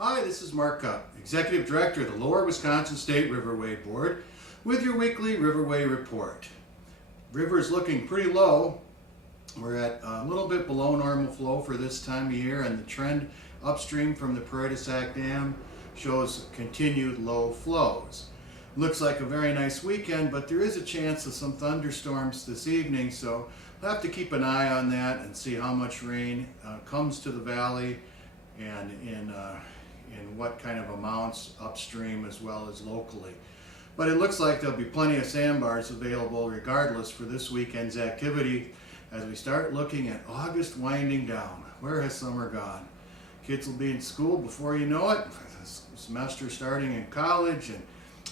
Hi, this is Mark Cupp, Executive Director of the Lower Wisconsin State Riverway Board, with your weekly Riverway report. River is looking pretty low. We're at a little bit below normal flow for this time of year, and the trend upstream from the Prairie du Sac Dam shows continued low flows. Looks like a very nice weekend, but there is a chance of some thunderstorms this evening, so we'll have to keep an eye on that and see how much rain comes to the valley and in what kind of amounts upstream as well as locally. But it looks like there'll be plenty of sandbars available regardless for this weekend's activity as we start looking at August winding down. Where has summer gone? Kids will be in school before you know it, semester starting in college, and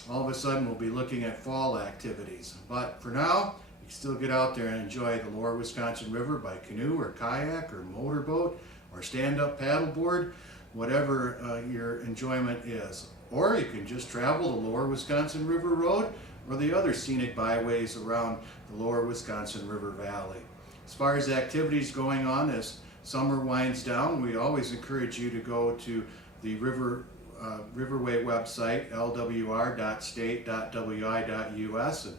all of a sudden we'll be looking at fall activities. But for now, you can still get out there and enjoy the Lower Wisconsin River by canoe or kayak or motorboat or stand-up paddleboard, whatever your enjoyment is. Or you can just travel the Lower Wisconsin River Road or the other scenic byways around the Lower Wisconsin River Valley. As far as activities going on as summer winds down, we always encourage you to go to the Riverway website, lwr.state.wi.us, and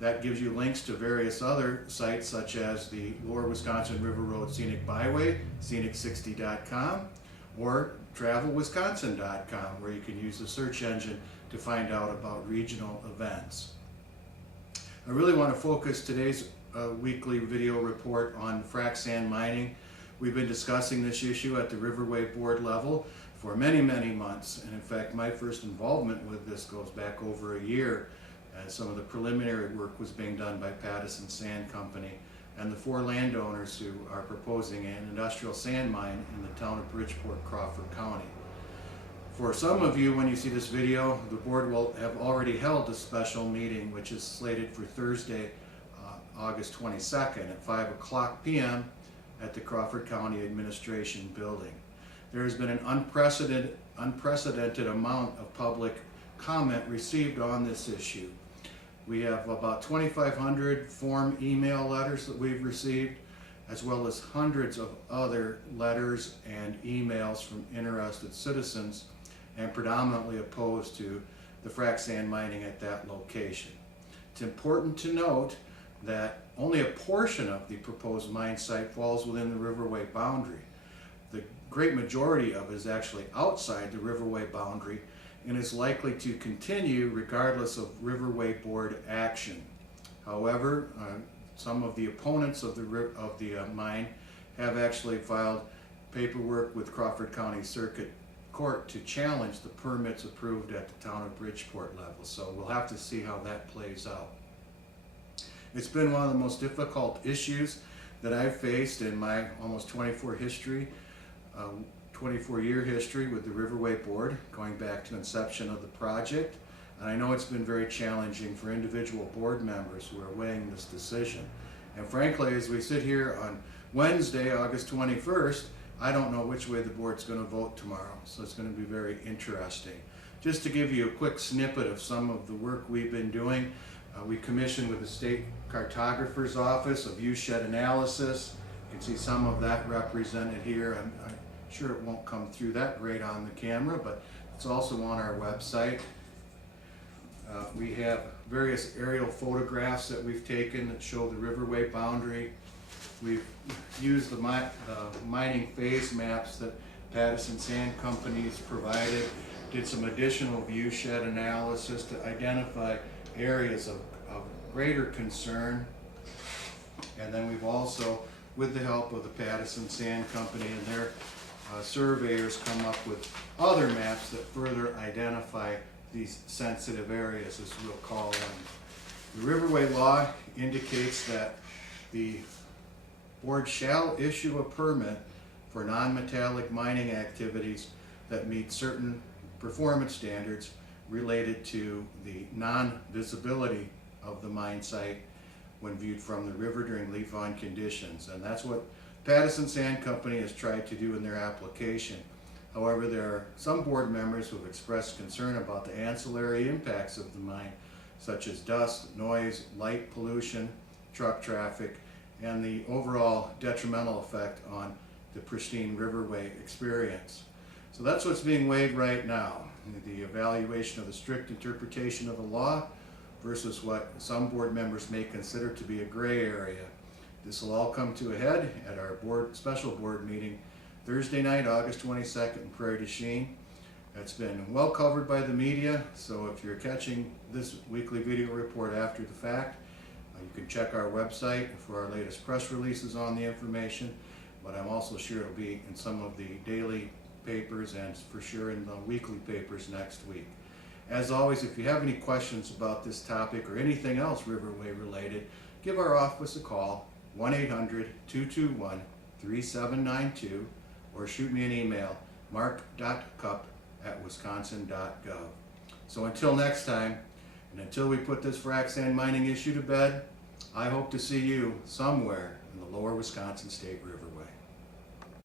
that gives you links to various other sites such as the Lower Wisconsin River Road Scenic Byway, scenic60.com, or travelwisconsin.com, where you can use the search engine to find out about regional events. I really want to focus today's weekly video report on frac sand mining. We've been discussing this issue at the Riverway board level for many months, and in fact my first involvement with this goes back over a year as some of the preliminary work was being done by Pattison Sand Company and the 4 landowners who are proposing an industrial sand mine in the town of Bridgeport, Crawford County. For some of you, when you see this video, the board will have already held a special meeting which is slated for Thursday, August 22nd at 5:00 p.m. at the Crawford County Administration Building. There has been an unprecedented amount of public comment received on this issue. We have about 2,500 form email letters that we've received, as well as hundreds of other letters and emails from interested citizens, and predominantly opposed to the frac sand mining at that location. It's important to note that only a portion of the proposed mine site falls within the Riverway boundary. The great majority of it is actually outside the Riverway boundary and is likely to continue regardless of Riverway board action. However, some of the opponents of the mine have actually filed paperwork with Crawford County Circuit Court to challenge the permits approved at the Town of Bridgeport level. So we'll have to see how that plays out. It's been one of the most difficult issues that I've faced in my almost 24-year history with the Riverway Board, going back to inception of the project. And I know it's been very challenging for individual board members who are weighing this decision. And frankly, as we sit here on Wednesday, August 21st, I don't know which way the board's going to vote tomorrow. So it's going to be very interesting. Just to give you a quick snippet of some of the work we've been doing, we commissioned with the State Cartographer's Office a viewshed analysis. You can see some of that represented here. I'm sure it won't come through that great on the camera, but it's also on our website. We have various aerial photographs that we've taken that show the Riverway boundary. We've used the mining phase maps that Pattison Sand Company's provided, did some additional viewshed analysis to identify areas of greater concern. And then we've also, with the help of the Pattison Sand Company and their surveyors, come up with other maps that further identify these sensitive areas, as we'll call them. The Riverway law indicates that the board shall issue a permit for non-metallic mining activities that meet certain performance standards related to the non-visibility of the mine site when viewed from the river during leaf-on conditions. And that's what Pattison Sand Company has tried to do in their application. However, there are some board members who have expressed concern about the ancillary impacts of the mine, such as dust, noise, light pollution, truck traffic, and the overall detrimental effect on the pristine Riverway experience. So that's what's being weighed right now, the evaluation of the strict interpretation of the law versus what some board members may consider to be a gray area. This will all come to a head at our special board meeting Thursday night, August 22nd in Prairie du Chien. It's been well covered by the media, so if you're catching this weekly video report after the fact, you can check our website for our latest press releases on the information, but I'm also sure it'll be in some of the daily papers and for sure in the weekly papers next week. As always, if you have any questions about this topic or anything else Riverway related, give our office a call, 1-800-221-3792, or shoot me an email, mark.cupp@wisconsin.gov. So until next time, and until we put this frac sand mining issue to bed, I hope to see you somewhere in the lower Wisconsin State Riverway.